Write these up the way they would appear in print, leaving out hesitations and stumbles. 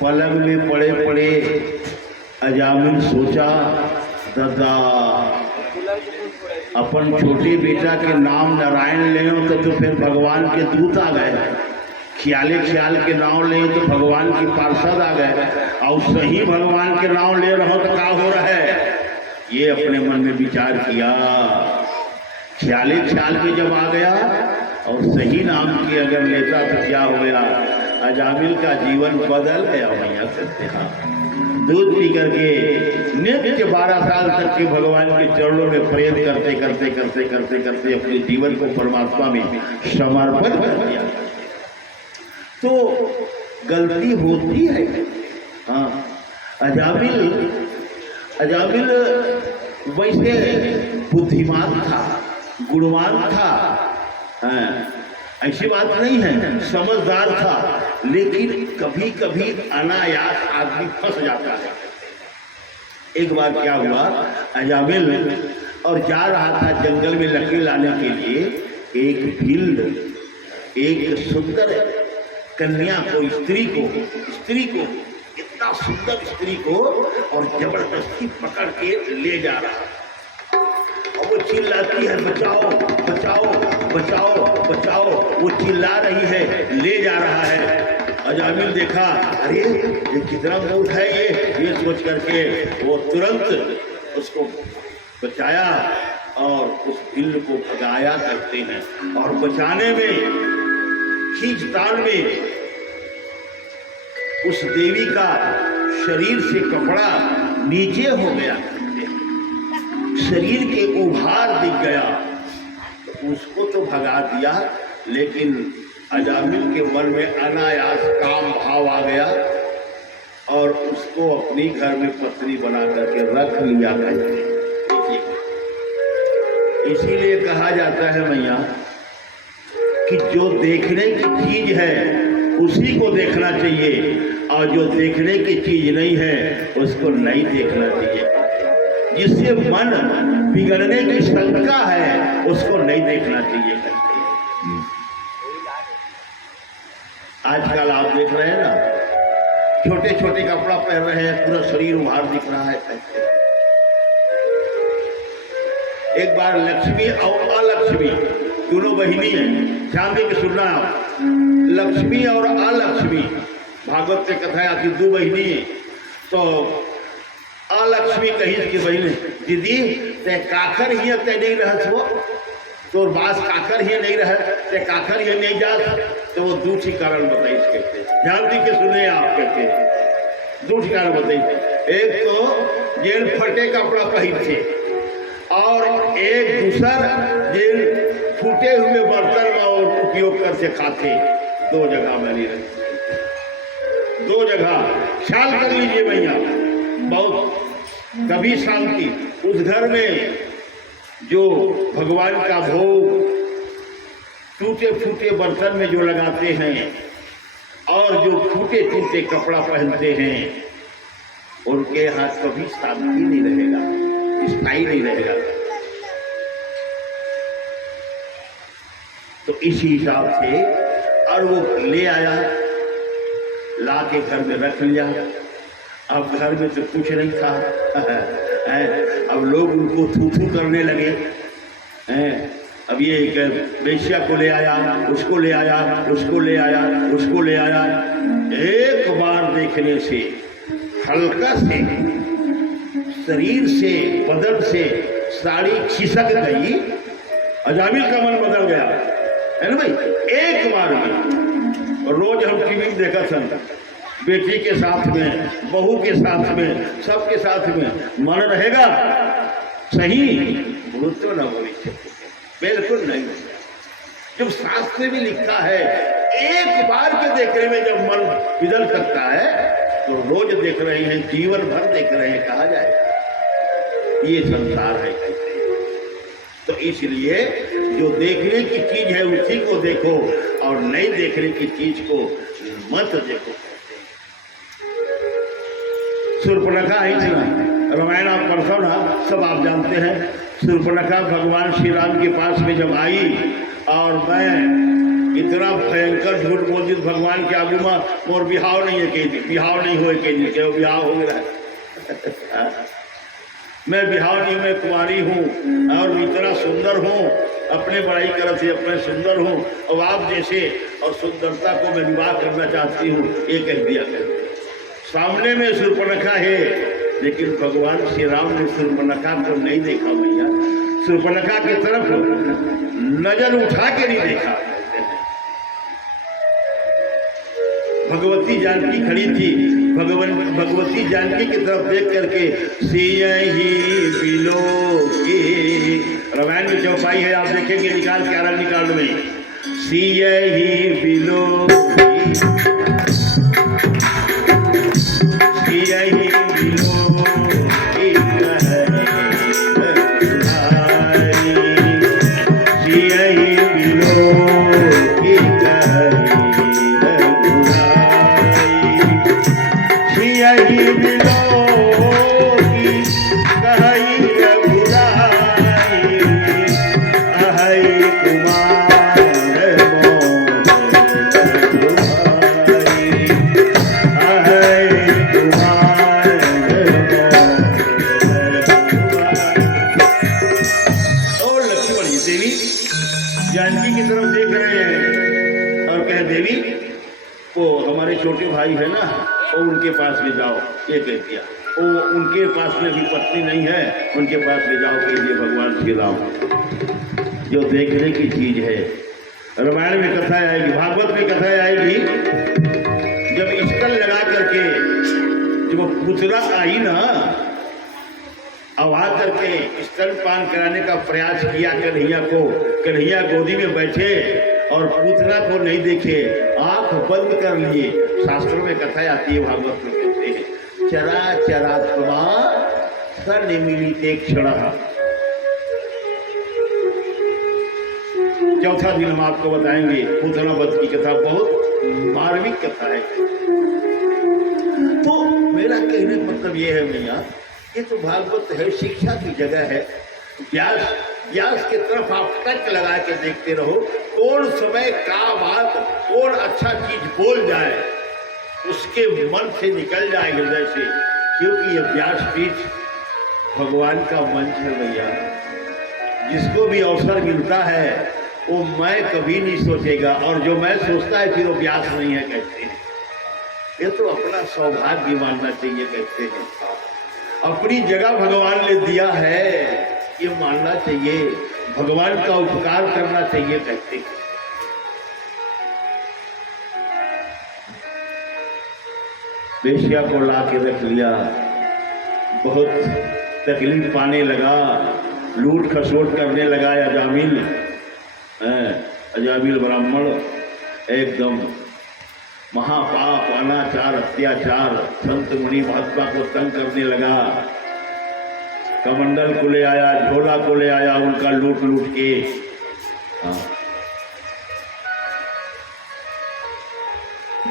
पलंग में पड़े पड़े अजामिल सोचा, दादा अपन छोटे बेटा के नाम नारायण ले तो फिर भगवान के दूत आ गए, ख्याल के नाम ले तो भगवान की पार्षद आ गए, और सही भगवान के नाम ले रहो तो क्या हो रहा है। ये अपने मन में विचार किया, ख्याल में जब आ गया और सही नाम की अगर लेता तो क्या हो गया, अजामिल का जीवन बदल गया। भैया सकते हाँ, दूध पी करके नित्य 12 साल तक के भगवान के चरणों में प्रेम करते करते करते करते करते अपने जीवन को परमात्मा में समर्पण कर दिया। तो गलती होती है हाँ। अजामिल वैसे बुद्धिमान था, गुणवान था हाँ, ऐसी बात नहीं है, समझदार था, लेकिन कभी कभी अनायास आदमी फंस जाता है। एक बार क्या हुआ, अजामिल और जा रहा था जंगल में लकड़ी लाने के लिए, एक भील एक सुंदर कन्या को, स्त्री को इतना सुंदर स्त्री को और जबरदस्ती पकड़ के ले जा रहा, और वो चिल्लाती है बचाओ बचाओ बचाओ बचाओ, वो चिल्ला रही है, ले जा रहा है। अजामिल देखा, अरे ये कितना मूर्ख है ये सोच करके वो तुरंत उसको बचाया और उस भील को भगाया करते हैं। और बचाने में खींचतान में उस देवी का शरीर से कपड़ा नीचे हो गया, शरीर के उभार दिख गया, तो उसको तो भगा दिया, लेकिन अजामिल के मन में अनायास काम भाव आ गया और उसको अपनी घर में पत्नी बना करके रख लिया करके। इसीलिए कहा जाता है मैया कि जो देखने की चीज है उसी को देखना चाहिए, और जो देखने की चीज नहीं है उसको नहीं देखना चाहिए। जिससे मन बिगड़ने की शंका है उसको नहीं देखना चाहिए। आजकल आप देख रहे हैं ना, छोटे छोटे कपड़ा पहन रहे हैं, पूरा शरीर उभार दिख रहा है। एक बार लक्ष्मी और अलक्ष्मी दोनों बहिनी है, ध्यान दे के सुनना। लक्ष्मी और अलक्ष्मी भागवत से कथा आती, दो बहिनी है। तो अलक्ष्मी कही की बहन, दीदी ते काखर ही ते नहीं रह वो, तो बास काखर ही नहीं रह ते काखर ही नहीं जा, तो वो दूसरी कारण बताई कहते, ध्यान दी के सुने आप कहते हैं। दूसरी कारण बताई, एक तो जेल फटे कपड़ा पहन थे, और एक दूसर जेल फूटे हुए बर्तन और उपयोग करके खाते। दो जगह बनी रही, दो जगह ख्याल कर लीजिए भैया। बहुत कभी शांति उस घर में जो भगवान का भोग टूटे फूटे बर्तन में जो लगाते हैं और जो टूटे टूटे कपड़ा पहनते हैं, उनके हाथ कभी शांति नहीं रहेगा, स्थायी नहीं रहेगा। तो इसी हिसाब से और वो ले आया, ला के घर में रख लिया। अब घर में तो कुछ नहीं था अब लोग उनको थू थू करने लगे। अब ये वेश्या को ले आया, उसको ले आया, उसको ले आया, उसको ले आया। एक बार देखने से हल्का से शरीर से बदन से साड़ी खिसक गई, अजामिल का मन बदल गया है ना भाई, एक बार में। और रोज हम टीवी में देखा था, बेटी के साथ में, बहू के साथ में, सबके साथ में मन रहेगा सही, तो ना बोली बिल्कुल नहीं। जब शास्त्र में लिखा है एक बार के देखने में जब मन बदल सकता है, तो रोज देख रहे हैं, जीवन भर देख रहे हैं, कहा जाए ये संसार है कैसे। तो इसलिए जो देखने की चीज है उसी को देखो, और नहीं देखने की चीज को मत देखो। शूर्पणखा आई थी ना, रामायण आप पढ़ो ना, सब आप जानते हैं। शूर्पणखा भगवान श्री राम के पास में जब आई, और मैं इतना भयंकर झूठ बोल दी भगवान के आगू में मोर बिहाव नहीं है कहीं, बिहाव नहीं हुए कहीं के बिहाव हो गया मैं बिहाव नहीं, मैं कुमारी हूँ और इतना सुंदर हूँ, अपने बड़ाई करत से अपने सुंदर हूँ और आप जैसे और सुंदरता को मैं विवाह करना चाहती हूँ, ये कह दिया। सामने में शूर्पणखा है, लेकिन भगवान श्री राम ने शूर्पणखा को नहीं देखा भैया, शूर्पणखा की तरफ नजर उठा के नहीं देखा। भगवती जानकी खड़ी थी, भगवती जानकी की तरफ देख करके सियहि बिलोकी, रामायण में चौपाई है, आप देखेंगे निकाल के आरल निकाल में, सियहि बिलोकी सियहि बिलोकी सियहि बिलोकी सियहि बिलोकी कहई रघुराई अहै कुमार जानकी की तरफ देख रहे हैं और कह देवी वो हमारे छोटे भाई है ना, वो उनके पास ले जाओ, ये कह दिया। वो उनके पास में भी पत्नी नहीं है, उनके पास ले जाओ कीजिए भगवान श्री राम, जो देखने की चीज है। रामायण में कथा आएगी, भागवत में कथा आएगी, जब स्थल लगा करके जब वो पुतला आई ना, अब आ करके स्तनपान कराने का प्रयास किया कन्हैया को, कन्हैया गोदी में बैठे और पुतना को नहीं देखे, आंख बंद कर लिए। शास्त्रों में कथा आती है, भागवत में कहते हैं चरा चरात्मा सनिमिलिते क्षणः। चौथा दिन हम आपको बताएंगे पुतना वध की कथा, बहुत मार्मिक कथा है। तो मेरा कहने का मतलब ये है भैया, ये तो भागवत है, शिक्षा की जगह है। व्यास की तरफ आप टच लगा के देखते रहो, कौन समय का बात, कौन अच्छा चीज बोल जाए उसके मन से निकल जाए, हृदय से, क्योंकि ये व्यासपीठ भगवान का मंच है भैया। जिसको भी अवसर मिलता है वो मैं कभी नहीं सोचेगा, और जो मैं सोचता है फिर वो व्यास नहीं है कहते हैं। ये तो अपना सौभाग्य मानना चाहिए कहते हैं, अपनी जगह भगवान ने दिया है ये मानना चाहिए, भगवान का उपकार करना चाहिए कहते हैं। वेश्या को ला के रख लिया, बहुत तकलीफ पाने लगा, लूट खसोट करने लगा अजामिल ब्राह्मण, एकदम महापाप, अनाचार, अत्याचार, संत मुनि महात्मा को तंग करने लगा। कमंडल को ले आया, झोला को ले आया, उनका लूट लूट के।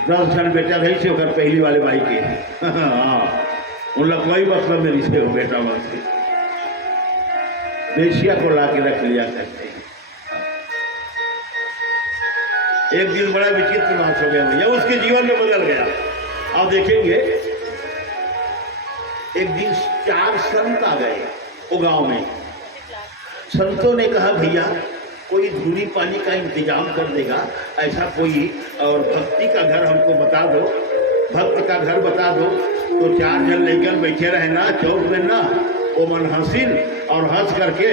दस जन बेटा रही से होकर पहली वाले भाई के उन लोग वही मतलब मेरी से हो बेटा बस वेश्या को ला के रख लिया करते हैं। एक दिन बड़ा विचित्र बात हो गया भैया, उसके जीवन में बदल गया। आप देखेंगे एक दिन 4 संत आ गए वो गांव में। संतों ने कहा भैया कोई धूनी पानी का इंतजाम कर देगा ऐसा कोई, और भक्ति का घर हमको बता दो, भक्त का घर बता दो। तो 4 जन लेकर बैठे रहे ना चौक में ना, वो मन हंसिन और हंस करके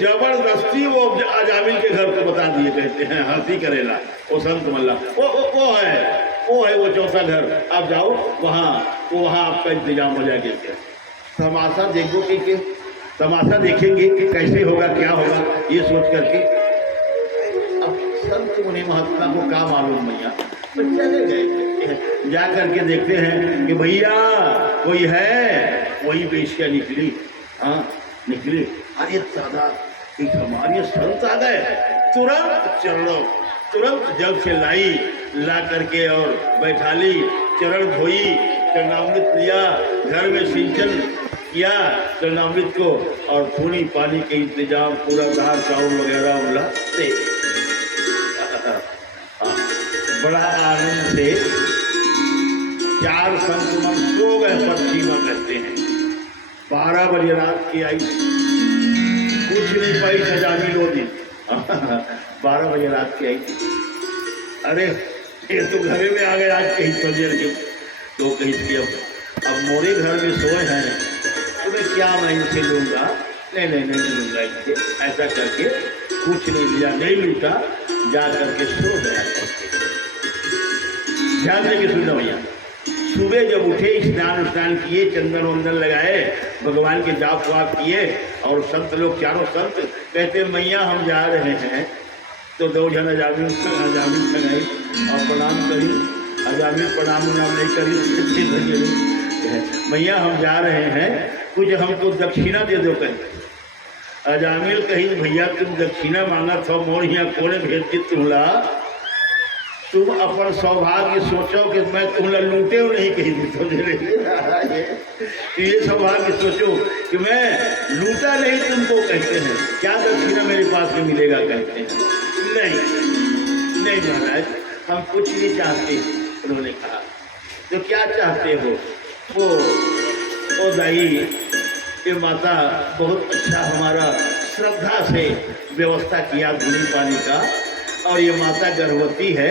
जबरदस्ती वो अजामिल के घर को बता दिए, कहते हैं हंसी करेला वो संत मल्ला, वो है वो चौथा घर, आप जाओ वहाँ आपका इंतजाम हो जाएगा। तमाशा देखो कि तमाशा देखेंगे कि कैसे होगा क्या होगा, ये सोच करके अब संत मुनि महात्मा को क्या मालूम भैया, तो चले गए। जा करके देखते हैं कि भैया कोई है, वही वेश्या निकली। हाँ निकली, अरे दादा हमारे संत आ गए। तुरंत चरणों, तुरंत जल से ला करके और बैठा ली, चरण धोई, चरणामृत लिया, घर में सिंचन किया चरणामृत को, और थोड़ी पानी के इंतजाम, पूरा दाल चावल वगैरह मिला दे। बड़ा आनंद से 4 संक्रमण सो गए पक्षी में कहते हैं। 12 बजे रात की आई, कुछ नहीं पाई सजानी 2 दिन 12 बजे रात की आई थी। अरे ये तो घरे में आ गए आज कहीं सोचे लगे तो कहीं थी अब मोरे घर में सोए हैं तो मैं क्या मैं इनसे लूँगा, नहीं लूँगा इनसे, ऐसा करके कुछ नहीं लिया, नहीं लूटा, जा करके सो गया। ध्यान देके सुनना भैया, सुबह जब उठे स्नान किए, चंदन वंदन लगाए, भगवान के जाप वाप किए और संत लोग चारों संत कहते मैया हम जा रहे हैं, तो 2 जन अजामिल संगाई और प्रणाम करी, अजामिल प्रणाम नहीं करी, मैया हम जा रहे हैं, कुछ हमको दक्षिणा दे दो। कहीं अजामिल कही भैया तुम दक्षिणा मांगा था, मोर यहाँ कोने भेज दी तुमला, तुम अपन सौभाग्य सोचो कि मैं तुमला लूटे हो नहीं कही दी तो ये सौभाग्य सोचो कि मैं लूटा नहीं तुमको, कहते हैं क्या दक्षिणा मेरे पास में मिलेगा, कहते हैं नहीं महाराज हम कुछ नहीं चाहते। उन्होंने कहा तो क्या चाहते हो? वो दाई ये माता बहुत अच्छा हमारा श्रद्धा से व्यवस्था किया धूनी पानी का, और ये माता गर्भवती है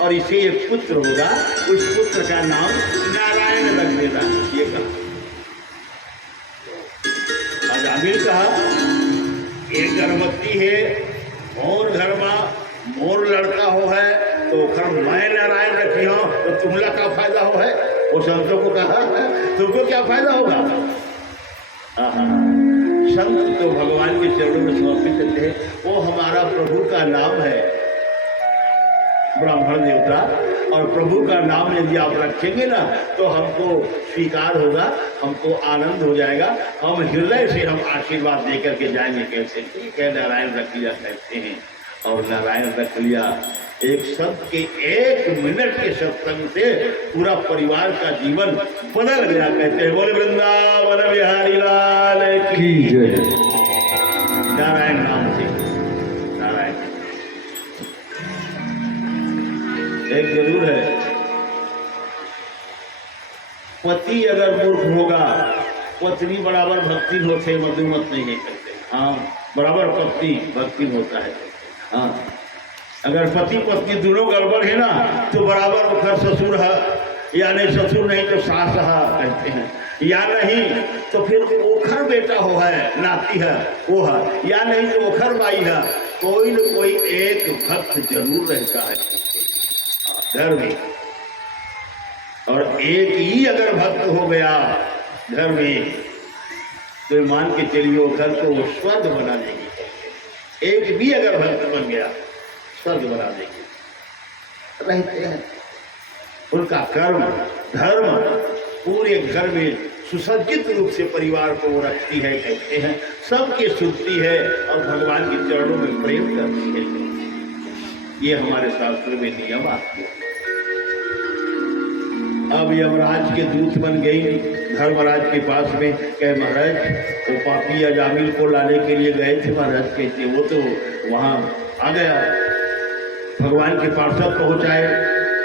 और इसे एक पुत्र होगा, उस पुत्र का नाम नारायण रख देना। ये कहा अजामिल कहा एक गर्भवती है, मोर घर में मोर लड़का हो है तो घर मैं नारायण रखी हो तो तुम्हारा क्या फायदा हो है? वो संतों को कहा तुमको क्या फायदा होगा? संत तो भगवान के चरणों में समर्पित थे, वो हमारा प्रभु का नाम है ब्राह्मण देवता, और प्रभु का नाम यदि आप रखेंगे ना तो हमको स्वीकार होगा, हमको आनंद हो जाएगा, हम हृदय से हम आशीर्वाद दे करके जाएंगे। कैसे? ठीक है नारायण रख लिया कहते हैं, और नारायण रख लिया। एक शब्द के 1 मिनट के सत्संग से पूरा परिवार का जीवन बदल गया, कहते हैं बोले वृंदावन बिहारी लाल की जय। नारायण नाम से नारायण एक जरूर है, पति अगर मूर्ख होगा पत्नी बराबर भक्ति होते, मधुमत नहीं करते। हाँ बराबर पत्नी भक्ति होता है। हाँ अगर पति पत्नी दोनों गड़बड़ है ना तो बराबर ओखर ससुर है, या नहीं ससुर नहीं तो सास है कहते हैं, या नहीं तो फिर ओखर बेटा हो है नाती है वो है, या नहीं तो ओखर बाई है, कोई न कोई एक भक्त जरूर रहता है घर में। और एक ही अगर भक्त हो गया घर में तो मान के चलिए घर को वो स्वर्ग बना देगी। एक भी अगर भक्त बन गया स्वर्ग बना देगी। रहते हैं उनका कर्म धर्म पूरे घर में सुसज्जित रूप से परिवार को वो रखती है, कहते हैं सबके सुनती है और भगवान के चरणों में प्रेम करती है। ये हमारे शास्त्र में नियम आती है। अब यमराज के दूत बन गई धर्मराज के पास में, कहे महाराज वो पापी अजामिल को लाने के लिए गए थे। महाराज कहते वो तो वहाँ आ गया, भगवान के पार्षद पहुँचाए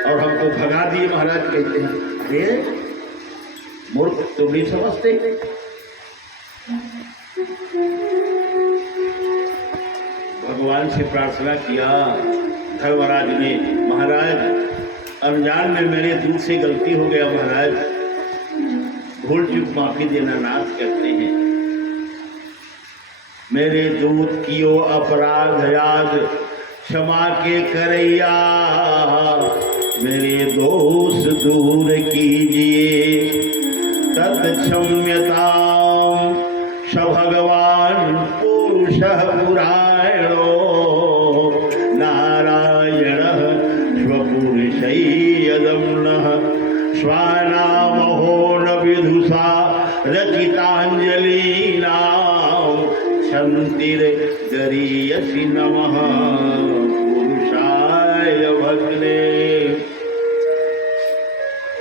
और हमको भगा दिए। महाराज कहते हैं अरे मूर्ख तुम नहीं समझते, भगवान से प्रार्थना किया धर्मराज ने, महाराज अनजान में मेरे दूध से गलती हो गया, महाराज भूल चूक माफी देना नाथ करते हैं। मेरे दूध कियो अपराध याद क्षमा के करैया, मेरे दोष दूर कीजिए तत्क्षम्यता स भगवान पुरुष पुरायणो नारायण स्वपुरुषैयदं नः स्वानामहो न विदुषा रचितांजलीनां क्षन्तिर्गरीयसि नमः पुरुषाय भग्ने।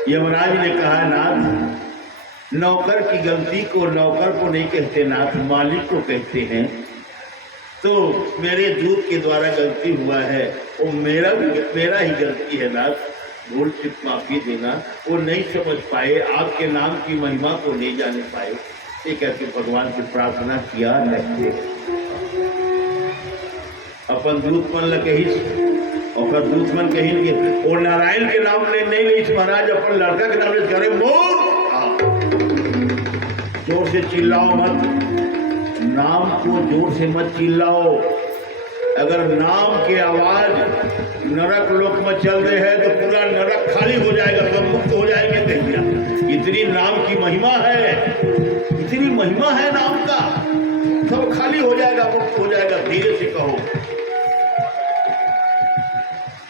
यमराज ने कहा नाथ नौकर की गलती को नौकर को नहीं कहते नाथ, मालिक को कहते हैं। तो मेरे दूध के द्वारा गलती हुआ है, वो मेरा ही गलती है नाथ, भूल चूक माफी देना। वो नहीं समझ पाए, आपके नाम की महिमा को ले जाने पाए, ये कहते भगवान से प्रार्थना किया। अपन दूत मन लही और दूत मन कही और नारायण के नाम ले नहीं ली महाराज, अपन लड़का के नाम ले करे मोर। जोर से चिल्लाओ मत, नाम को जोर से मत चिल्लाओ। अगर नाम की आवाज नरक लोक में चल रहे हैं तो पूरा नरक खाली हो जाएगा, सब मुक्त हो जाएंगे। कहिए इतनी नाम की महिमा है, इतनी महिमा है नाम का, सब खाली हो जाएगा, मुक्त हो जाएगा। धीरे से कहो।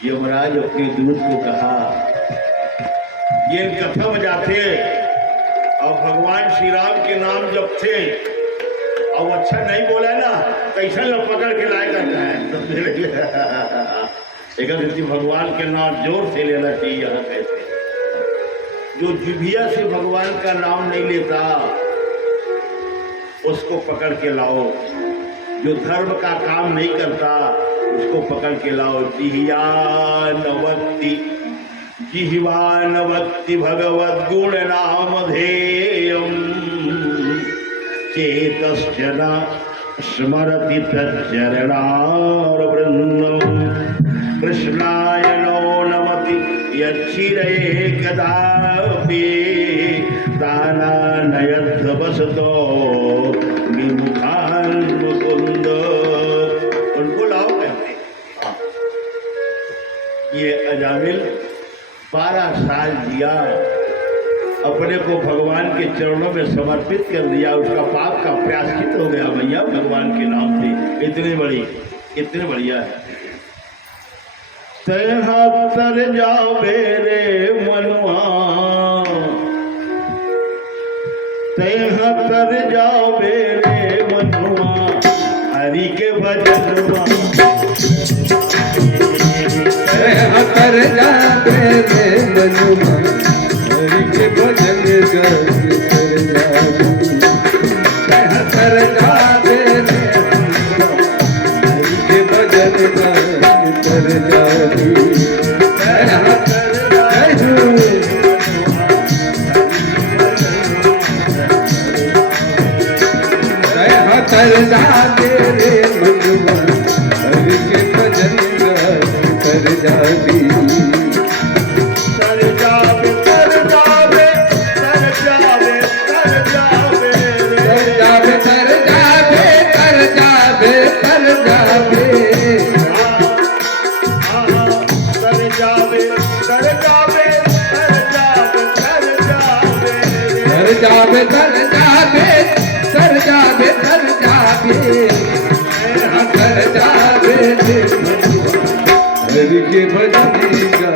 यमराज अपने दूत को कहा, ये कथा में जाते और भगवान श्री राम के नाम जब थे और अच्छा नहीं बोला ना, कैसा लोग पकड़ के लाए करता है। एक भगवान के नाम जोर से लेना चाहिए। यहाँ कैसे जो जिभिया से भगवान का नाम नहीं लेता उसको पकड़ के लाओ, जो धर्म का काम नहीं करता उसको पकड़ के लाओ। जिह्वानवत्ति भगवद गुण नाम धेयम चेतश्चन स्मरति तच्चरणारवृन्दम् कृष्णाय नो नमति यच्छिरे कदापि तानानयद् वसतो विमुखान् मुकुन्द। उनको लाओ कहते। ये अजामिल 12 साल जिया, अपने को भगवान के चरणों में समर्पित कर दिया, उसका पाप का प्रायश्चित हो गया भैया भगवान के नाम से। इतनी बढ़िया है। तर जाओ मेरे मनुआ, तर जाओ मेरे मनुआ, हरि के भजन कर जा मेरे मनुआ, हरि के भजन कर जा मेरे हरि के भजन कर जा। कर जा मेरे मनुआ, हरि के भजन कर जा। जावे कर जावे कर जावे कर जावे कर जावे हरि के भजन कर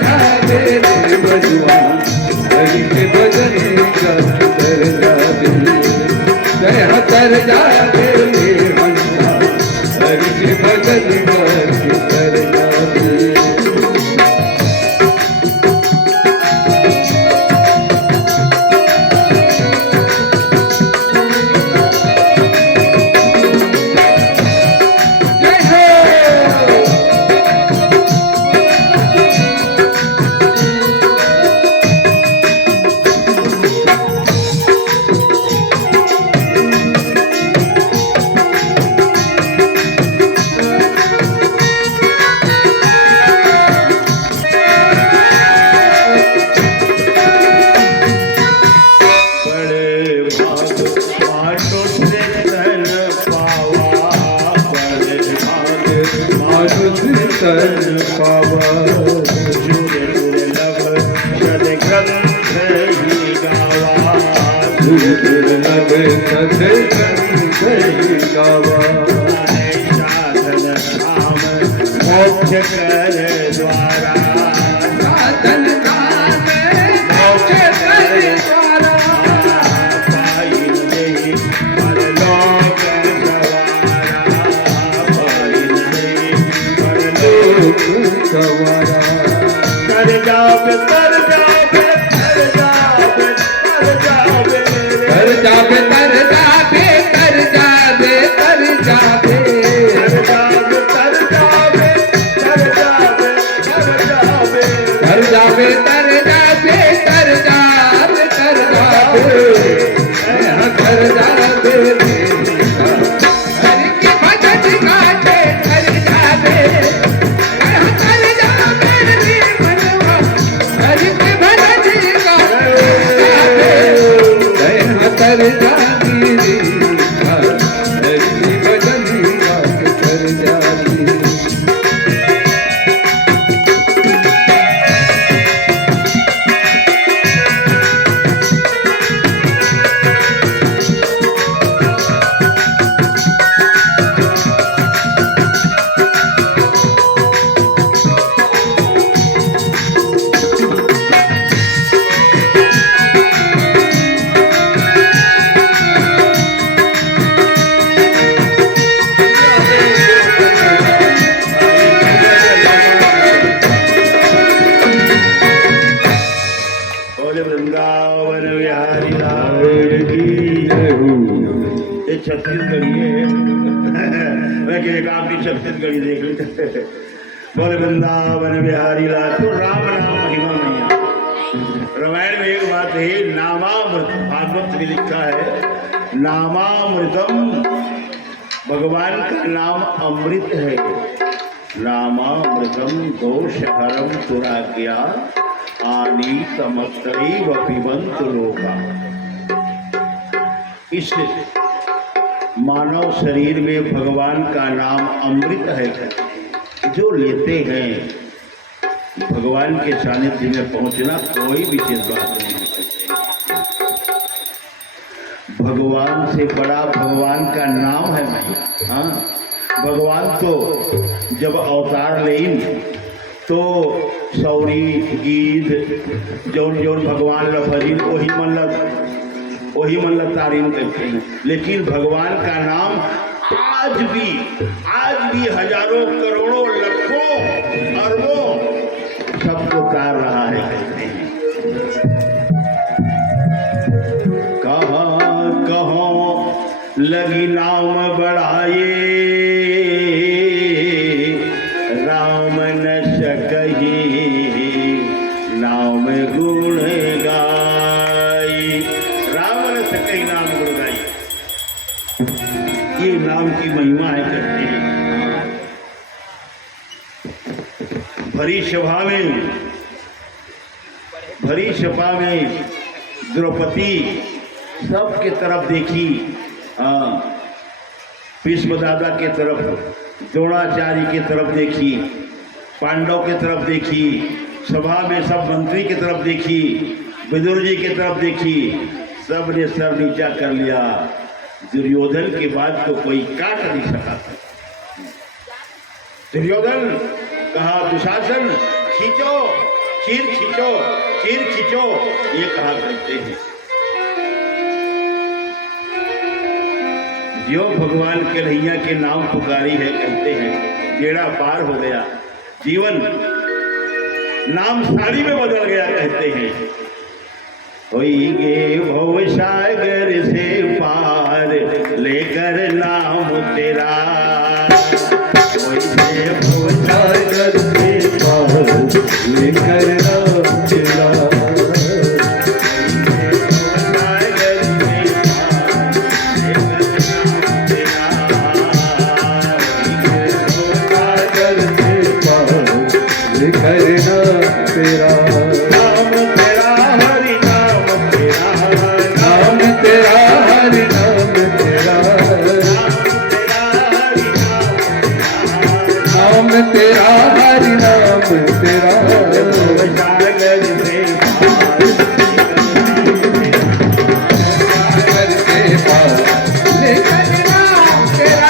जावे बजुआ, हरि के भजन कर जावे कर जावे हरि के भजन कर जावे। मोक्ष कर द्वारा साधन नाम मोक्ष कर द्वारा पाई नहीं परलोक सवारा कर जावे कर जावे कर जावे कर जावे कर जावे कर जावे छत्तीसगढ़ी देख ली। बोले वृंदावन बिहारी लाल। तो राम नाम महिमा मैया। रामायण में एक बात है, नामामृत, भागवत में लिखा है नामामृतम, भगवान का नाम अमृत है। नामामृतम दोषहरम तुराज्ञा आनी तमत्रैव पिबंत लोका। इस मानव शरीर में भगवान का नाम अमृत है। जो लेते हैं भगवान के सानिध्य में पहुंचना कोई विशेष बात नहीं है। भगवान से बड़ा भगवान का नाम है मैया। हाँ, भगवान तो जब अवतार लेन तो सौरी गीत जौन जौन भगवान लफजीन वही मन तारीन करते हैं। लेकिन भगवान का नाम आज भी हजारों करोड़ों लाखों अरबों सबको तार रहा है। कहते हैं कहाँ लगी नाम बढ़ाए राम न सकही नाम गुण गाई। राम न सकही नाम गुण गाई, ये नाम की महिमा है। कहते हैं भरी सभा में द्रौपदी सबके तरफ देखी, भीष्म दादा के तरफ, द्रोणाचार्य की तरफ देखी, पांडव की तरफ देखी, सभा में सब मंत्री की तरफ देखी, विदुर जी की तरफ देखी, सब ने सर नीचा कर लिया। दुर्योधन के बाद तो कोई काट नहीं सका। दुर्योधन कहा दुशासन खींचो, चीर खींचो, चीर खींचो, ये कहा करते हैं। जो भगवान कन्हैया के नाम पुकारी है, कहते हैं बेड़ा पार हो गया, जीवन नाम साड़ी में बदल गया। कहते हैं होई गे भव सागर से पार लेकर नाम तेरा। होई गे भव सागर से पार लेकर नाम तेरा। तेरा हरि नाम तेरा सागर से पार लेकर नाम तेरा।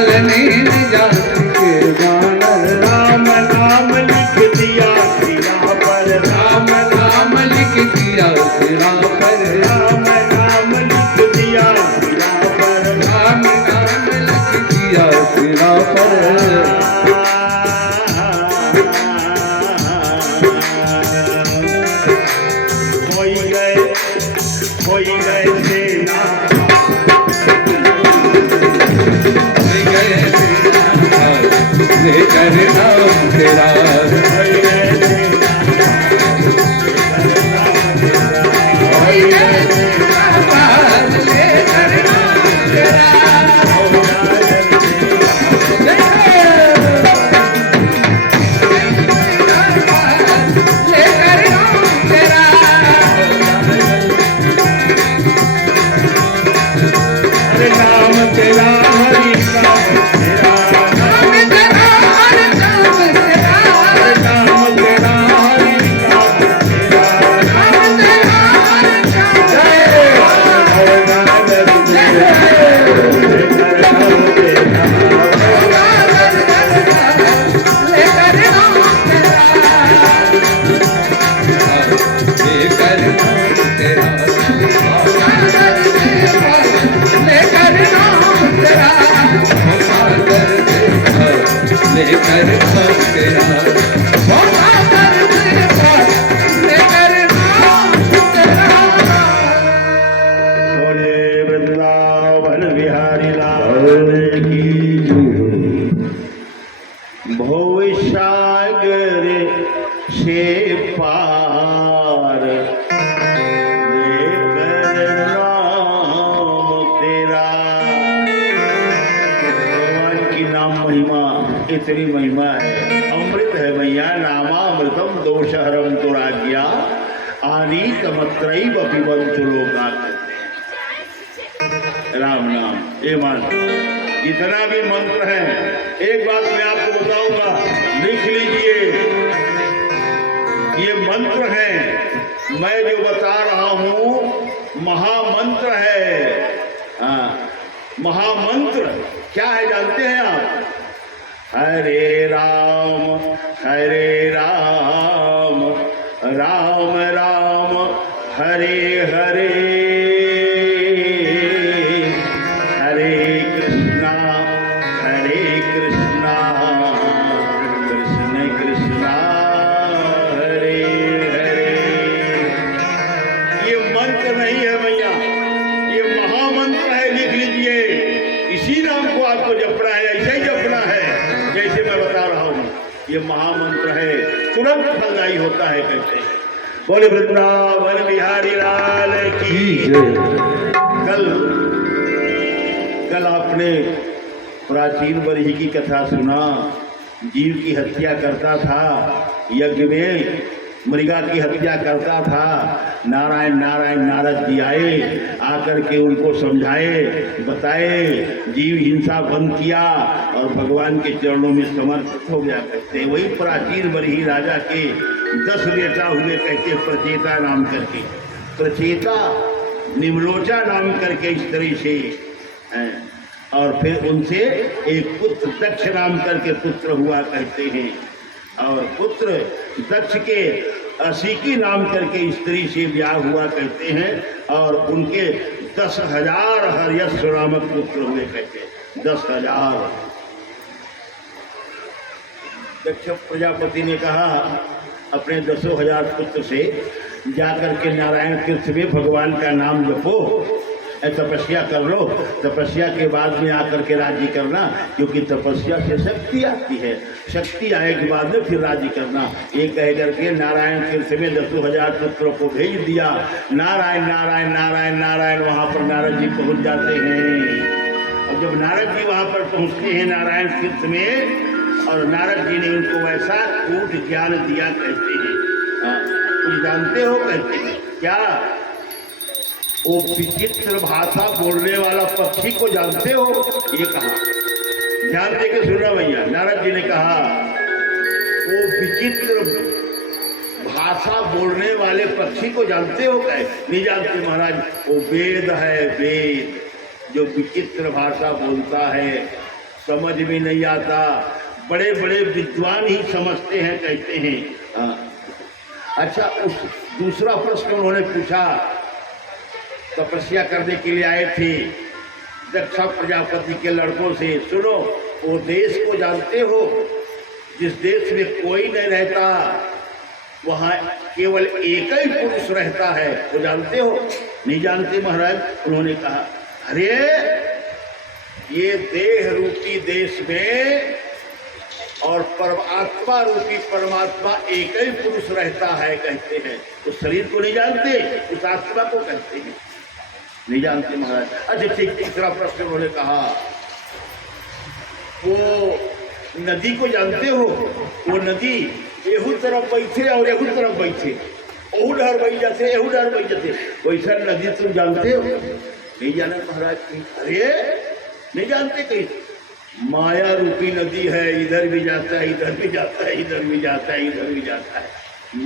चलनी जाति के वानर। राम नाम लिख दिया सिरा पर, राम नाम लिख दिया सिरा पर, राम नाम लिख दिया सिरा पर, राम नाम लिख दिया सिरा पर। होई गए सेना, लेकर नाम तेरा, होई गए सेना, होई गए तेरा पार, लेकर नाम तेरा, लेकर नाम तेरा। अरे नाम तेरा हरि नाम तेरा, नाम तेरा हर नाम तेरा, नाम तेरा हरि नाम तेरा, नाम तेरा हर नाम तेरा। हर नाम तेरा, लेकर नाम तेरा, लेकर नाम तेरा, लेकर नाम तेरा, लेकर नाम तेरा, लेकर नाम तेरा, लेकर नाम तेरा। बोले वृंदावन बिहारी लाल की भवसागर से पार लेकर नाम तेरा। भगवान की नाम महिमा इतनी महिमा है, अमृत है भैया। नामामृतम दोषहरम तुराज्ञा आनीतमत्रैव पिबन्तु लोकाः। राम नाम ये मंत्र, जितना भी मंत्र है, एक बात मैं आपको बताऊंगा, लिख लीजिए। ये मंत्र है, मैं जो बता रहा हूं महामंत्र है। हाँ, महामंत्र क्या है जानते हैं आप? हरे राम राम राम हरे हरे, हरे कृष्णा कृष्ण कृष्णा हरे हरे। ये मंत्र नहीं है भैया, ये महामंत्र है, लिख लीजिए। इसी नाम को आपको जपना है, ऐसे ही जपना है जैसे मैं बता रहा हूँ। ये महामंत्र है, तुरंत फलदायी होता है। कहते हैं बोले वृंदावन बिहारी लाल की जय। कल आपने प्राचीन बरही की कथा सुना। जीव की हत्या करता था, यज्ञ में मृगा की हत्या करता था। नारायण नारायण नारद जी आए, आकर के उनको समझाए, बताए, जीव हिंसा बंद किया और भगवान के चरणों में समर्पित हो गया। कहते वही प्राचीन बरही राजा के 10 बेटा हुए, कहते प्रचेता नाम करके, प्रचेता निम्लोचा नाम करके स्त्री से हैं। और फिर उनसे एक पुत्र दक्ष नाम करके पुत्र हुआ करते हैं। और पुत्र दक्ष के असिकी नाम करके स्त्री से ब्याह हुआ करते हैं। और उनके 10,000 हर्यश्व नामक पुत्र हुए कहते हैं, 10,000। दक्ष प्रजापति ने कहा अपने 10,000 पुत्र से, जाकर के नारायण तीर्थ में भगवान का नाम जपो, तपस्या कर लो, तपस्या के बाद में आकर के राज्य करना, क्योंकि तपस्या से शक्ति आती है, शक्ति आए के बाद में फिर राज्य करना। ये कह करके नारायण तीर्थ में 10,000 पुत्रों को भेज दिया। नारायण नारायण नारायण नारायण, वहाँ पर नारद जी पहुँच जाते हैं। और जब नारद जी वहाँ पर पहुँचते हैं नारायण तीर्थ में, और नारद जी ने उनको वैसा कूट ज्ञान दिया, कहते हैं कुछ जानते हो? कहते हैं क्या? वो विचित्र भाषा बोलने वाला पक्षी को जानते हो? ये कहा, ध्यान दे के सुना भैया। नारद जी ने कहा वो विचित्र भाषा बोलने वाले पक्षी को जानते हो? क्या नहीं जानते महाराज, वो वेद है, वेद जो विचित्र भाषा बोलता है, समझ में नहीं आता, बड़े बड़े विद्वान ही समझते हैं, कहते हैं। हाँ। अच्छा, उस दूसरा प्रश्न उन्होंने पूछा, तपस्या करने के लिए आए थे दक्ष प्रजापति के लड़कों से, सुनो, वो देश को जानते हो जिस देश में कोई नहीं रहता, वहां केवल एक ही पुरुष रहता है, वो जानते हो? नहीं जानते महाराज। उन्होंने कहा, अरे ये देह रूपी देश में और परमात्मा रूपी परमात्मा एक ही पुरुष रहता है, कहते हैं। उस शरीर को नहीं जानते, उस आत्मा को कहते हैं, नहीं जानते महाराज। अच्छा ठीक, तीसरा प्रश्न उन्होंने कहा, वो नदी को जानते हो? वो नदी एहू तरफ बैठे और एहू तरफ बैठे, ओहू डर बह जाते, एहू डर बह जाते, वैसा नदी तुम जानते हो? नहीं जाना महाराज। अरे नहीं जानते? कहीं माया रूपी नदी है, इधर भी जाता है, इधर भी जाता है, इधर भी जाता है, इधर भी जाता है,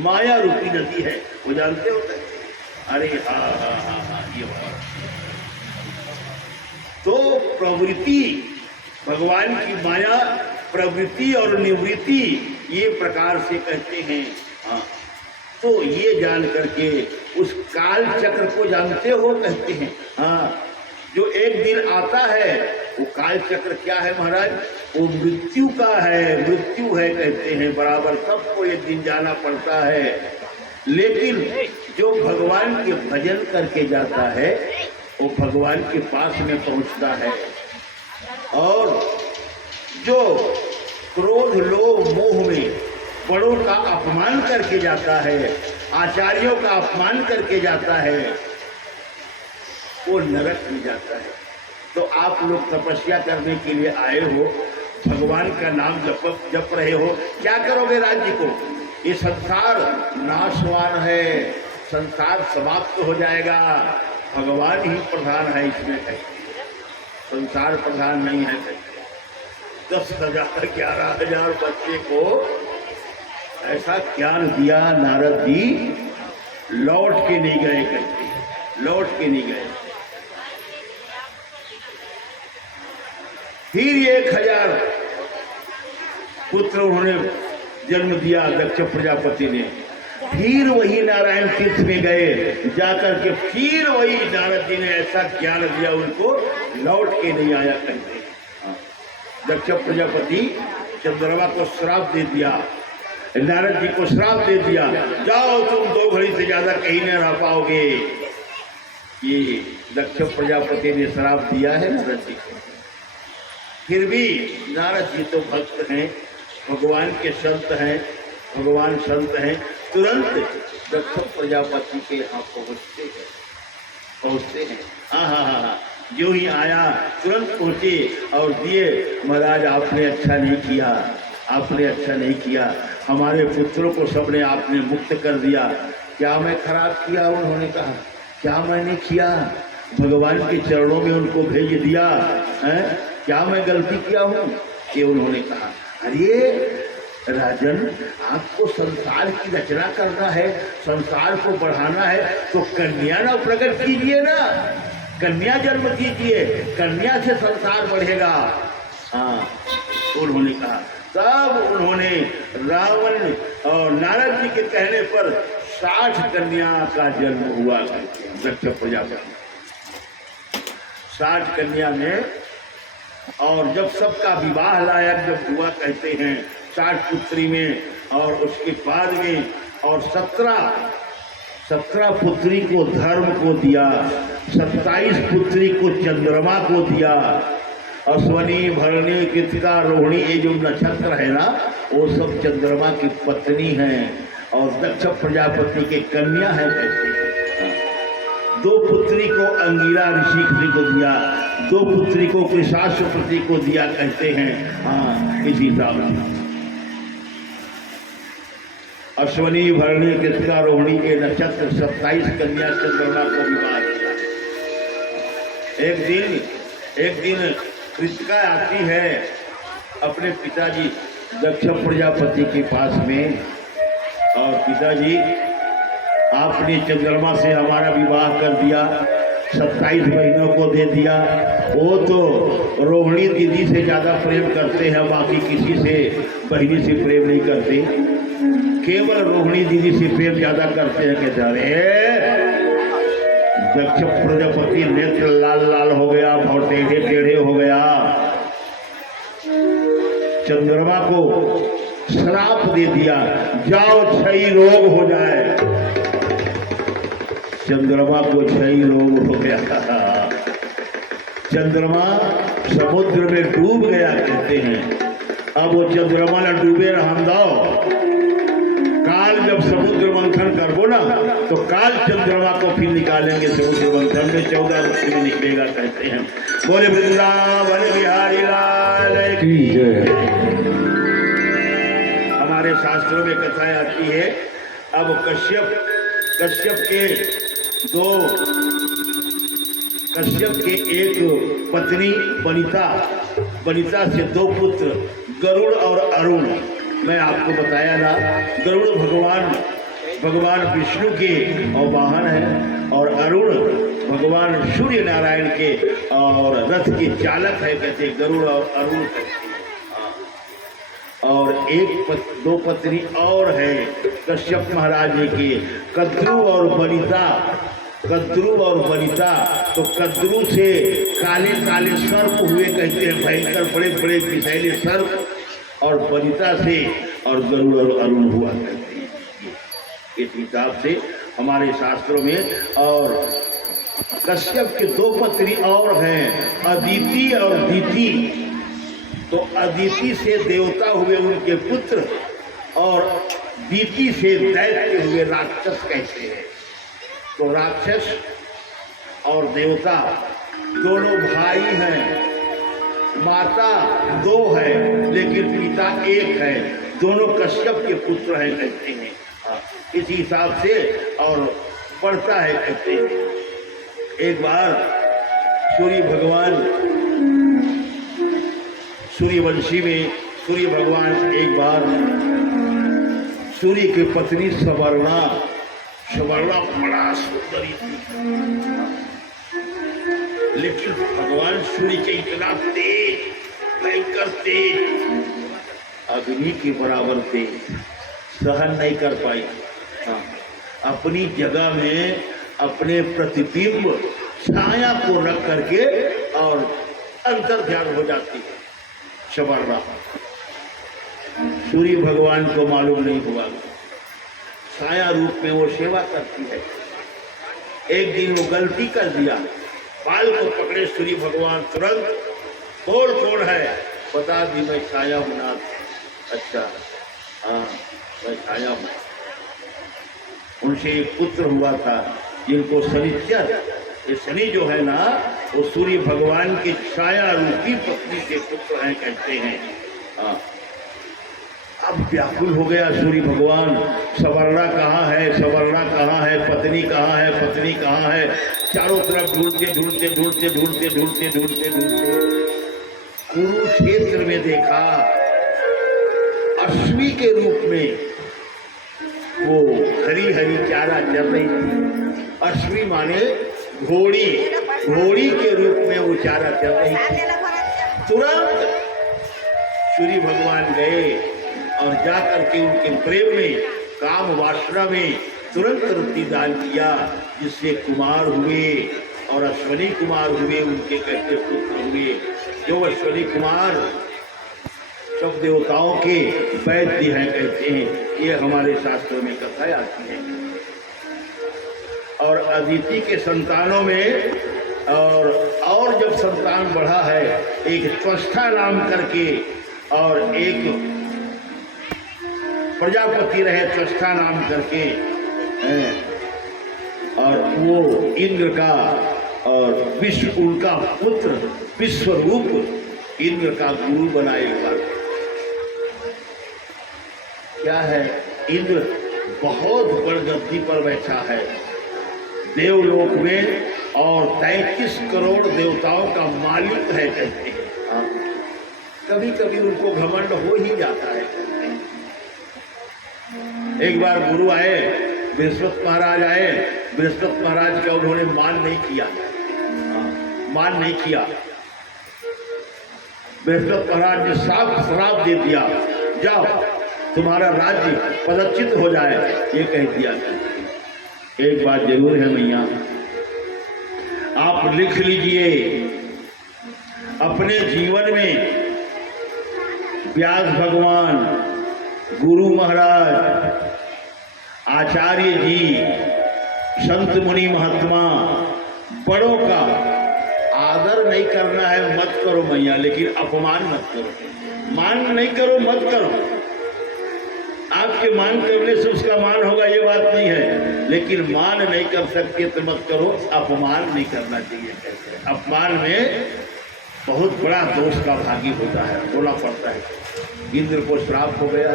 माया रूपी नदी है, वो जानते हो? अरे हाँ हाँ हाँ हाँ, ये बात। तो प्रवृत्ति, भगवान की माया, प्रवृत्ति और निवृत्ति, ये प्रकार से कहते हैं। हाँ, तो ये जान करके उस काल चक्र को जानते हो, कहते हैं। हाँ, जो एक दिन आता है, वो काल चक्र क्या है महाराज? वो मृत्यु का है, मृत्यु है, कहते हैं। बराबर सबको एक दिन जाना पड़ता है, लेकिन जो भगवान के भजन करके जाता है, वो भगवान के पास में पहुंचता है। और जो क्रोध लोभ मोह में बड़ों का अपमान करके जाता है, आचार्यों का अपमान करके जाता है, वो नरक में जाता है। तो आप लोग तपस्या करने के लिए आए हो, भगवान का नाम जप रहे हो, क्या करोगे राज्य को? ये संसार नाशवान है, संसार समाप्त हो जाएगा, भगवान ही प्रधान है इसमें, संसार प्रधान नहीं है। 10,000 11,000 बच्चे को ऐसा ज्ञान दिया नारद जी, लौट के नहीं गए, कहते लौट के नहीं गए। फिर 1,000 पुत्र उन्होंने जन्म दिया दक्ष प्रजापति ने। फिर वही नारायण तीर्थ में गए, जाकर के फिर वही नारद जी ने ऐसा ज्ञान दिया उनको, लौट के नहीं आया, कहते। दक्ष प्रजापति चंद्रमा को श्राप दे दिया, नारद जी को श्राप दे दिया, जाओ तुम 2 घड़ी से ज्यादा कहीं न रह पाओगे। ये दक्ष प्रजापति ने श्राप दिया है नारद जी को। फिर भी नारद जी तो भक्त हैं, भगवान के संत हैं, भगवान संत हैं, तुरंत दक्ष प्रजापति के यहाँ पहुँचते हैं। हाँ हाँ हाँ हाँ, जो ही आया तुरंत पहुँचे और दिए। महाराज आपने अच्छा नहीं किया, आपने अच्छा नहीं किया, हमारे पुत्रों को सबने आपने मुक्त कर दिया। क्या मैं खराब किया? उन्होंने कहा, क्या मैंने किया? भगवान के चरणों में उनको भेज दिया है, क्या मैं गलती किया हूँ? ये उन्होंने कहा। अरे राजन, आपको संसार की रचना करना है, संसार को बढ़ाना है, तो कन्या ना प्रकट कीजिए ना, कन्या जन्म कीजिए, कन्या से संसार बढ़ेगा। हाँ, उन्होंने कहा। तब उन्होंने रावण और नारद जी के कहने पर 60 कन्या का जन्म हुआ दक्ष प्रजापति, 60 कन्या में। और जब सबका विवाह लायक जब हुआ, कहते हैं 60 पुत्री में, और उसके बाद में और 17 पुत्री को धर्म को दिया, 27 पुत्री को चंद्रमा को दिया। अश्वनी भरणी कृतिका रोहिणी, ये जो नक्षत्र है ना, वो सब चंद्रमा की पत्नी हैं और दक्ष प्रजापति के कन्या है, कहते हैं। 2 पुत्री को अंगिरा ऋषि को दिया, 2 पुत्री को कृषाश्वपति को दिया, कहते हैं। हाँ, इसी तरह अश्वनी भरणी कृतिका रोहिणी के नक्षत्र 27 कन्या चंद्रमा को विवाह किया। एक दिन कृतिका आती है अपने पिताजी दक्ष प्रजापति के पास में, और पिताजी आपने चंद्रमा से हमारा विवाह कर दिया, 27 महीनों को दे दिया। वो तो रोहिणी दीदी से ज़्यादा प्रेम करते हैं, बाकी किसी से बहनी से प्रेम नहीं करते, केवल रोहिणी दीदी से प्रेम ज़्यादा करते हैं। कहते अरे दक्ष प्रजापति नेत्र लाल लाल हो गया और टेढ़े टेढ़े हो गया, चंद्रमा को श्राप दे दिया, जाओ क्षय रोग हो जाए। चंद्रमा को क्षय रोग हो गया, चंद्रमा समुद्र में डूब गया कहते हैं। अब वो चंद्रमा न डूबे रहन दो, काल जब समुद्र मंथन करबो ना तो काल चंद्रमा को फिर निकालेंगे समुद्र मंथन में, 14 ऋतु में निकलेगा कहते हैं। बोले वृंदावन बिहारी लाल की जय। हमारे शास्त्रों में कथाएं आती है। अब कश्यप के एक पत्नी बनिता से 2 पुत्र गरुड़ और अरुण। मैं आपको बताया ना, गरुड़ भगवान विष्णु के वाहन है और अरुण भगवान सूर्य नारायण के और रथ के चालक है कहते, गरुड़ और अरुण कहते। और 2 पत्नी और है कश्यप महाराज की, कद्रु और बनिता। तो कद्रु से काले काले सर्प हुए कहते हैं, भयंकर बड़े बड़े विषैले सर्प, और बनिता से और गरुड़ और अरुण हुआ कहते हैं। इस हिसाब से हमारे शास्त्रों में। और कश्यप के 2 पत्नी और हैं, अदिति और दीति। तो अदिति से देवता हुए उनके पुत्र, और दीति से दैत्य हुए राक्षस कहते हैं। तो राक्षस और देवता दोनों भाई हैं, माता 2 है लेकिन पिता 1 है, दोनों कश्यप के पुत्र हैं कहते हैं। इसी हिसाब से और बढ़ता है कहते हैं। एक बार सूर्यवंशी में सूर्य भगवान एक बार सूर्य की पत्नी सवर्णा बड़ा सुंदरी थी, लेकिन भगवान सूर्य के इतना तेज, भयंकर तेज, अग्नि के बराबर तेज, सहन नहीं कर पाई। अपनी जगह में अपने प्रतिबिंब छाया को रख करके और अंतर ध्यान हो जाती है सवर्णा। सूर्य भगवान को मालूम नहीं हुआ, छाया रूप में वो सेवा करती है। एक दिन वो गलती कर दिया, बाल को पकड़े सूर्य भगवान तुरंत, बोल कौन है, बता दी मैं छाया हूं ना। अच्छा हाँ मैं छाया हूं। उनसे एक पुत्र हुआ था जिनको शनिचर, ये शनि जो है ना वो सूर्य भगवान की छाया रूपी पत्नी के पुत्र हैं कहते हैं। अब व्याकुल हो गया सूर्य भगवान, सवर्णा कहाँ है, सवर्णा कहाँ है, पत्नी कहाँ है, पत्नी कहाँ है। चारों तरफ ढूंढते कुरुक्षेत्र में देखा, अश्वी के रूप में वो हरी हरी चारा चल रही थी। अश्वी माने घोड़ी, घोड़ी के रूप में वो चारा चल रही थी। तुरंत सूर्य भगवान गए और जाकर के उनके प्रेम में, काम वासना में तुरंत रत्ती दान किया, जिससे कुमार हुए और अश्वनी कुमार हुए, उनके कहते पुत्र हुए। जो अश्वनी कुमार सब देवताओं के वैद्य हैं कहते हैं, ये हमारे शास्त्रों में कथा आती है। और अदिति के संतानों में और जब संतान बढ़ा है, एक त्वष्टा नाम करके और एक प्रजापति रहे त्वष्टा नाम करके, और वो इंद्र का और विश्व उनका पुत्र विश्वरूप इंद्र का गुरु बनाएगा। क्या है, इंद्र बहुत बड़ गद्दी पर बैठा है देवलोक में और 33 करोड़ देवताओं का मालिक है कहते हैं। कभी कभी उनको घमंड हो ही जाता है। एक बार गुरु आए, बृहस्पति महाराज आए, बृहस्पति महाराज का उन्होंने मान नहीं किया, मान नहीं किया। बृहस्पति महाराज ने साफ श्राप दे दिया, जाओ तुम्हारा राज्य पदच्युत हो जाए, ये कह दिया। एक बात जरूर है मैया, आप लिख लीजिए अपने जीवन में व्यास भगवान, गुरु महाराज, आचार्य जी, संत मुनि महात्मा, बड़ों का आदर नहीं करना है, मत करो मैया, लेकिन अपमान मत करो। मान नहीं करो, मत करो। आपके मान करने से उसका मान होगा ये बात नहीं है, लेकिन मान नहीं कर सकते तो मत करो। अपमान नहीं करना चाहिए। अपमान में बहुत बड़ा दोष का भागी होता है, बोला पड़ता है। इंद्र को श्राप हो गया,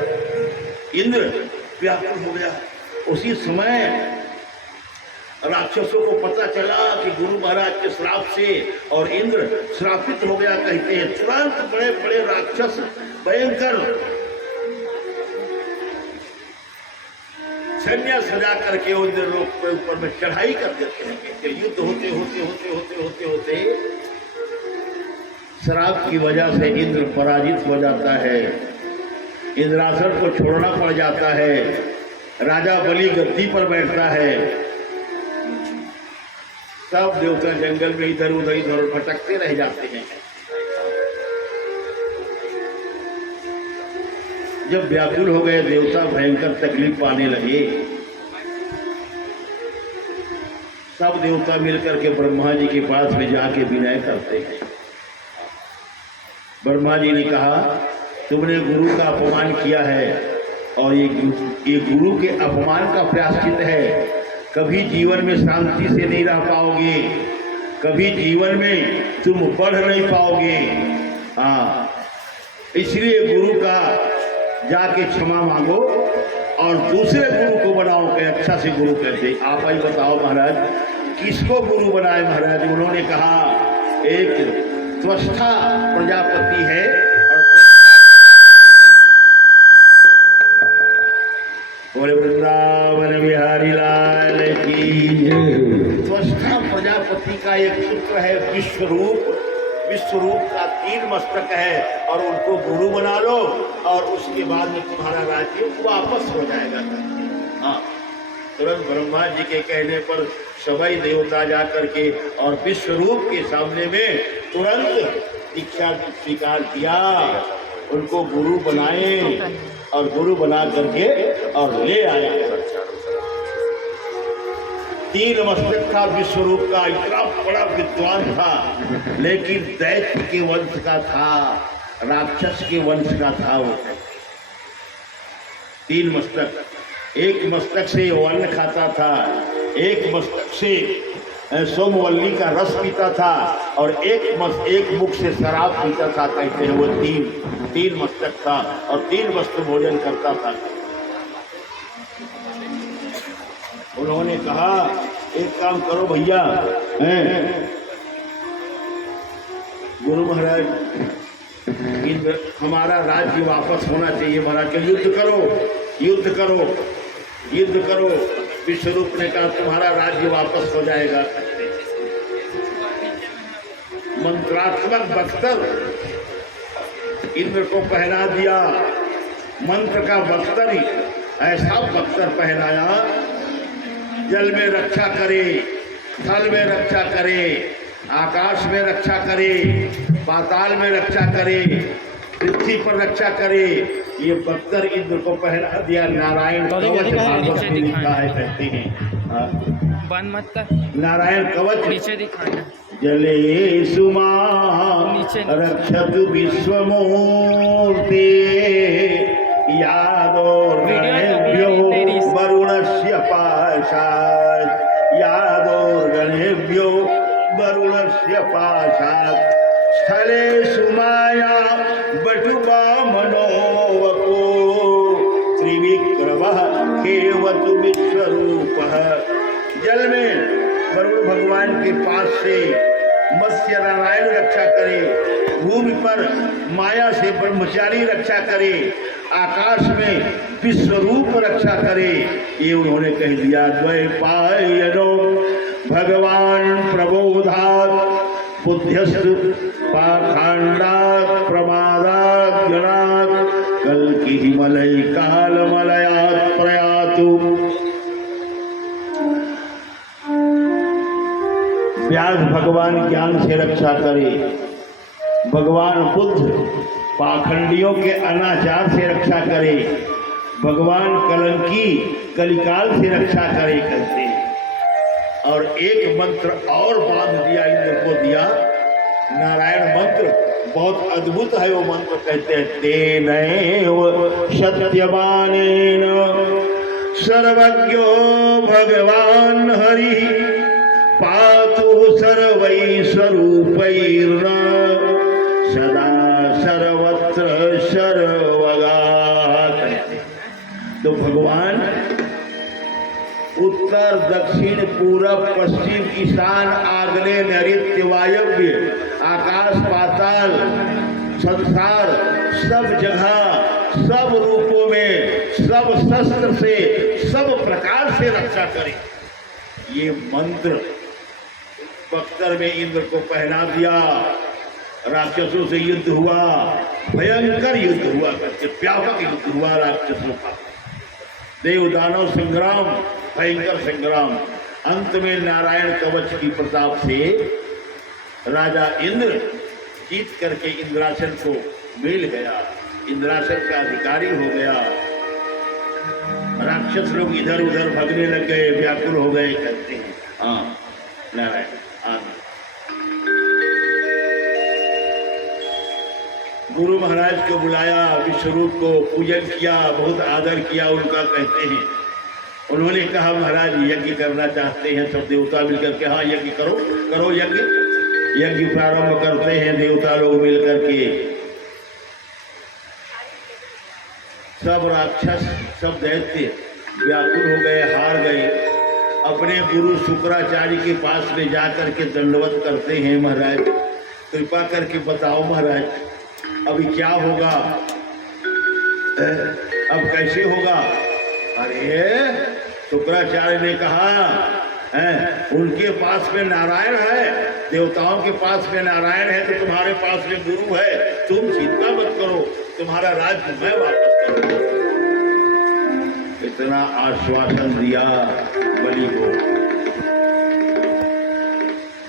इंद्र व्याकुल हो गया। उसी समय राक्षसों को पता चला कि गुरु महाराज के श्राप से और इंद्र श्रापित हो गया। कहते हैं तुरंत बड़े बड़े राक्षस भयंकर सैन्य सजा करके इंद्र लोक के ऊपर में चढ़ाई कर देते हैं। कहते युद्ध होते होते होते होते होते होते श्राप की वजह से इंद्र पराजित हो जाता है, इंद्रासन को छोड़ना पड़ जाता है, राजा बलि गद्दी पर बैठता है। सब देवता जंगल में इधर उधर भटकते रह जाते हैं। जब व्याकुल हो गए देवता, भयंकर तकलीफ पाने लगे। सब देवता मिलकर के ब्रह्मा जी के पास में जाके विनय करते हैं। ब्रह्मा जी ने कहा तुमने गुरु का अपमान किया है और ये गुरु के अपमान का प्रायश्चित है। कभी जीवन में शांति से नहीं रह पाओगे, कभी जीवन में तुम बढ़ नहीं पाओगे। हाँ, इसलिए गुरु का जाके क्षमा मांगो और दूसरे गुरु को बनाओ के अच्छा से गुरु कहते। आप ही बताओ महाराज, किसको गुरु बनाए महाराज? उन्होंने कहा एक त्वष्टा प्रजापति है और बोले वृंदावन बिहारी लाल की। त्वष्टा प्रजापति का एक पुत्र है विश्वरूप। विश्वरूप का 3 मस्तक है और उनको गुरु बना लो और उसके बाद में तुम्हारा राज्य वापस हो जाएगा। हाँ, तुरंत ब्रह्मा जी के कहने पर सभी देवता जा करके और विश्वरूप के सामने में तुरंत दीक्षा स्वीकार किया, उनको गुरु बनाए और गुरु बना करके और ले आए। 3 मस्तक था विश्वरूप का, इतना बड़ा विद्वान था, लेकिन दैत्य के वंश का था, राक्षस के वंश का था वो। 3 मस्तक, एक मस्तक से अन्न खाता था, एक मस्तक से सोमवल्ली का रस पीता था और एक मुख से शराब पीता था। कहते हैं वो 3 मस्तक था और 3 वस्तु भोजन करता था। उन्होंने कहा एक काम करो भैया, गुरु महाराज हमारा राज्य वापस होना चाहिए महाराज के, युद्ध करो युद्ध करो युद्ध करो। विश्वरूप ने कहा तुम्हारा राज्य वापस हो जाएगा। मंत्रात्मक बख्तर इंद्र को पहना दिया, मंत्र का बख्तर ही ऐसा बख्तर पहनाया, जल में रक्षा करे, थल में रक्षा करे, आकाश में रक्षा करे, पाताल में रक्षा करे, पृथ्वी पर रक्षा करे। ये बख्तर इंद्र को पहना दिया। नारायण कवच भागवत में लिखा है, कहते हैं बंद मत कर, नारायण कवच नीचे दिखाना। जले सुमा रक्षत विश्वमूर्ति यादो गणेभ्यो वरुणस्य पाशात्, यादो गणेभ्यो वरुणस्य पाशात्। स्थले सुमाया बटुका मनोवको त्रिविक्रमः केवतु विश्वरूपः। जल में वरुण भगवान के पास से मत्स्य नारायण रक्षा करे, भूमि पर माया से ब्रह्मचारी रक्षा करे, आकाश में विश्वरूप रक्षा करे। ये उन्होंने कह दिया। द्वैपायनो भगवान प्रबोधात् बुद्ध्यस्त पाखंडात प्रमादात जनात कल की हिमलय काल मलयात प्रयातु। व्यास भगवान ज्ञान से रक्षा करे, भगवान बुद्ध पाखंडियों के अनाचार से रक्षा करे, भगवान कलंकी कलिकाल से रक्षा करे करते। और एक मंत्र और बांध दिया, इंद्र को दिया, नारायण मंत्र बहुत अद्भुत है वो मंत्र। कहते हैं तेनैव सत्यवानेन सर्वज्ञो भगवान हरि पातु सर्वै स्वरूपैर्न सदा सर्वत्र सर्वगा। तो भगवान उत्तर दक्षिण पूरब पश्चिम ईशान आग्नेय नैऋत्य वायव्य आकाश पाताल संसार सब जगह सब रूपों में सब शस्त्र से सब प्रकार से रक्षा करे। ये मंत्र बख्तर में इंद्र को पहना दिया। राक्षसों से युद्ध हुआ, भयंकर युद्ध हुआ करके, व्यापक युद्ध हुआ राक्षसों का, देव दानव संग्राम, भयंकर संग्राम। अंत में नारायण कवच की प्रताप से राजा इंद्र जीत करके इंद्रासन को मिल गया, इंद्रासन का अधिकारी हो गया। राक्षस लोग इधर उधर भगने लग गए, व्याकुल हो गए कहते हैं। हाँ नारायण गुरु महाराज को बुलाया, विश्वरूप को पूजन किया, बहुत आदर किया उनका कहते हैं। उन्होंने कहा महाराज यज्ञ करना चाहते हैं सब देवता मिलकर के। हाँ यज्ञ करो, करो यज्ञ। यज्ञ प्रारंभ करते हैं देवता लोग मिलकर के। सब राक्षस सब दैत्य व्याकुल हो गए, हार गए। अपने गुरु शुक्राचार्य के पास में जाकर के दंडवत करते हैं, महाराज कृपा करके बताओ महाराज अभी क्या होगा, अब कैसे होगा। अरे शुक्राचार्य ने कहा उनके पास में नारायण है, देवताओं के पास में नारायण है, तो तुम्हारे पास में गुरु है, तुम चिंता मत करो, तुम्हारा राज्य मैं वापस करूंगा। इतना आश्वासन दिया बलि को।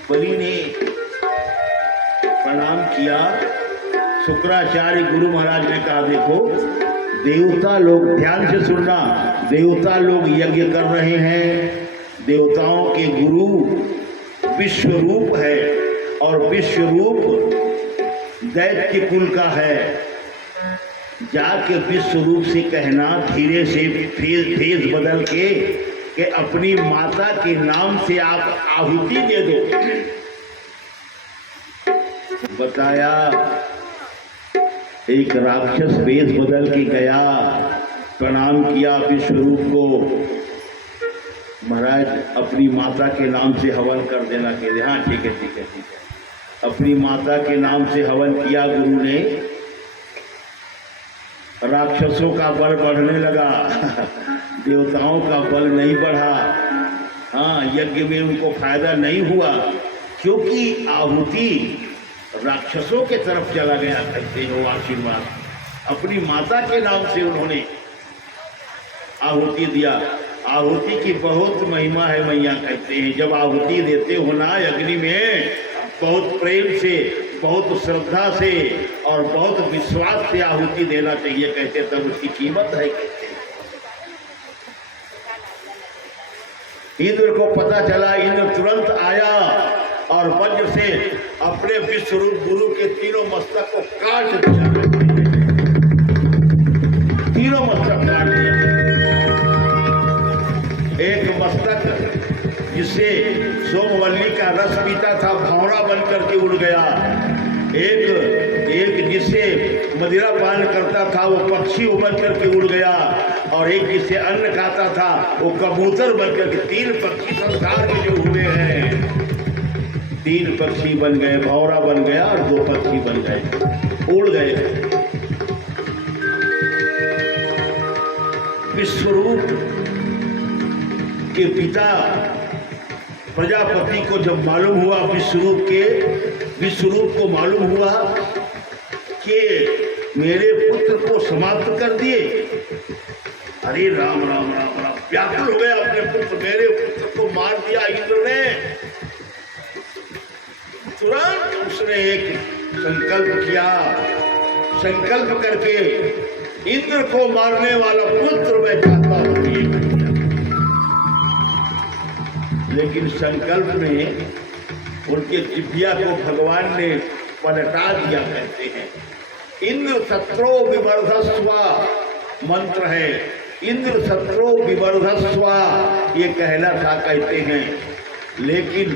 बलि ने प्रणाम किया। शुक्राचार्य गुरु महाराज ने कहा देखो देवता लोग, ध्यान से सुनना, देवता लोग यज्ञ कर रहे हैं, देवताओं के गुरु विश्वरूप है और विश्वरूप दैत्य कुल का है। जाके विश्वरूप से कहना धीरे से फेस बदल के कि अपनी माता के नाम से आप आहुति दे दो। बताया एक राक्षस वेश बदल के गया, प्रणाम किया विश्वरूप को। महाराज अपनी माता के नाम से हवन कर देना के लिए। हाँ ठीक है ठीक है ठीक है। अपनी माता के नाम से हवन किया गुरु ने। राक्षसों का बल बढ़ने लगा, देवताओं का बल नहीं बढ़ा। हाँ यज्ञ में उनको फायदा नहीं हुआ क्योंकि आहुति राक्षसों के तरफ चला गया कहते हैं वो आशीर्वाद। अपनी माता के नाम से उन्होंने आहुति दिया। आहुति की बहुत महिमा है मैया कहते हैं। जब आहुति देते हो ना अग्नि में, बहुत प्रेम से, बहुत श्रद्धा से और बहुत विश्वास से आहुति देना चाहिए कहते, तब उसकी कीमत है कहते। इंद्र को पता चला, इंद्र तुरंत आया और वज्र से अपने विश्वरूप गुरु के तीनों मस्तक को काट दिया, तीनों मस्तक काट दिया। एक मस्तक जिससे सोमवल्ली का रस पीता था भौरा बन करके उड़ गया, एक जिससे मदिरा पान करता था वो पक्षी बन करके उड़ गया, और एक जिससे अन्न खाता था वो कबूतर बन करके, तीन पक्षी संसार में जो हुए हैं, तीन पक्षी बन गए, भौरा बन गया और दो पक्षी बन गए, उड़ गए। विश्वरूप के पिता प्रजापति को जब मालूम हुआ, विश्वरूप को मालूम हुआ कि मेरे पुत्र को समाप्त कर दिए। अरे राम राम राम राम, व्याकुल हो गया अपने पुत्र, मेरे पुत्र को मार दिया इंद्र ने। तुरंत उसने एक संकल्प किया, संकल्प करके इंद्र को मारने वाला पुत्र मैं चाहता हूं ये कर दिया। लेकिन संकल्प में उनके जिह्वा को भगवान ने पलटा दिया। कहते हैं इंद्र शत्रो विवर्धस्व मंत्र है, इंद्र शत्रो विवर्धस्व ये कहला था कहते हैं। लेकिन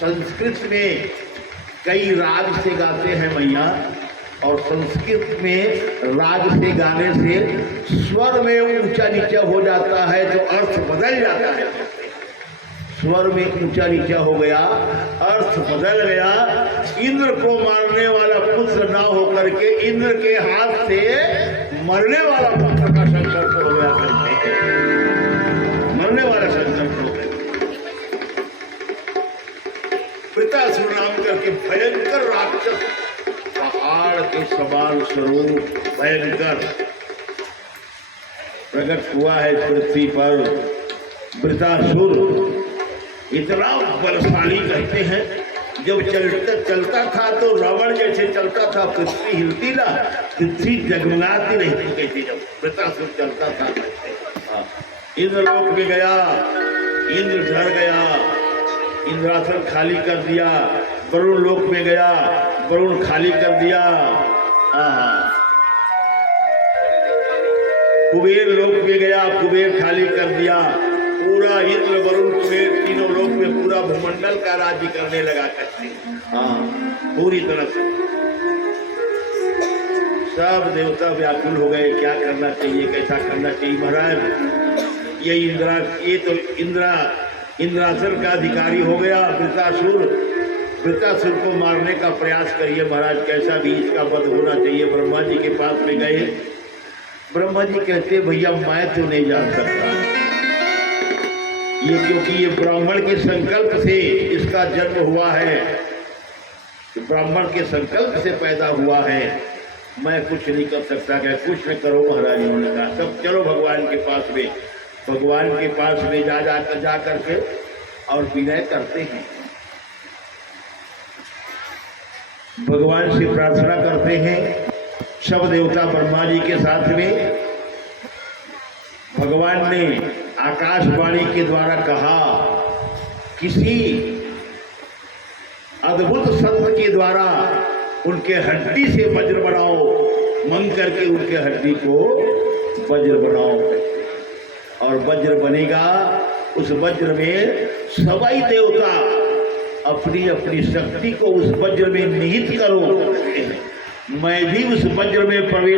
संस्कृत में कई राग से गाते हैं मैया, और संस्कृत में राग से गाने से स्वर में ऊंचा नीचा हो जाता है तो अर्थ बदल जाता है। स्वर में ऊंचा नीचा हो गया, अर्थ बदल गया। इंद्र को मारने वाला पुत्र ना होकर के इंद्र के हाथ से मरने वाला पुत्र का संकल्प हो गया। करते हैं मरने वाला संकल्प हो गया। वृत्रासुर नाम करके भयंकर राक्षस, पहाड़ के समान स्वरूप भयंकर प्रकट हुआ है पृथ्वी पर। वृत्रासुर इतना बलशाली कहते हैं, जब चलता था तो रावण जैसे चलता था, पृथ्वी हिलती ना, पृथ्वी जगमगाती नहीं थी कहते जब वृत्रासुर चलता था। इंद्रलोक में गया, इंद्र झड़ गया, इंद्रासन खाली कर दिया। वरुण लोक में गया, वरुण खाली कर दिया। कुबेर लोक में गया, कुबेर खाली कर दिया। पूरा इंद्र वरुण कुबेर तीनों लोक में पूरा भूमंडल का राज्य करने लगा करते। पूरी तरह से सब देवता व्याकुल हो गए, क्या करना चाहिए, कैसा करना चाहिए। महाराज ये तो इंद्रासन का अधिकारी हो गया वृत्रासुर को मारने का प्रयास करिए महाराज, कैसा भी इसका वध होना चाहिए। ब्रह्मा जी के पास में गए, ब्रह्मा जी कहते भैया मैं तो नहीं जान सकता ये, क्योंकि ये ब्राह्मण के संकल्प से इसका जन्म हुआ है, ब्राह्मण के संकल्प से पैदा हुआ है, मैं कुछ नहीं कर सकता। क्या कुछ न करो महाराज। उन्होंने कहा सब चलो भगवान के पास में, भगवान के पास में जा करके और विनय करते हैं, भगवान से प्रार्थना करते हैं। सब देवता ब्रह्मा जी के साथ में भगवान ने आकाशवाणी के द्वारा कहा, किसी अद्भुत शब्द के द्वारा उनके हड्डी से वज्र बनाओ, मंग करके उनके हड्डी को वज्र बनाओ, और वज्र बनेगा। उस वज्र में सभी देवता अपनी अपनी शक्ति को उस वज्र में निहित करो। मैं भी उस वज्र में प्रवेश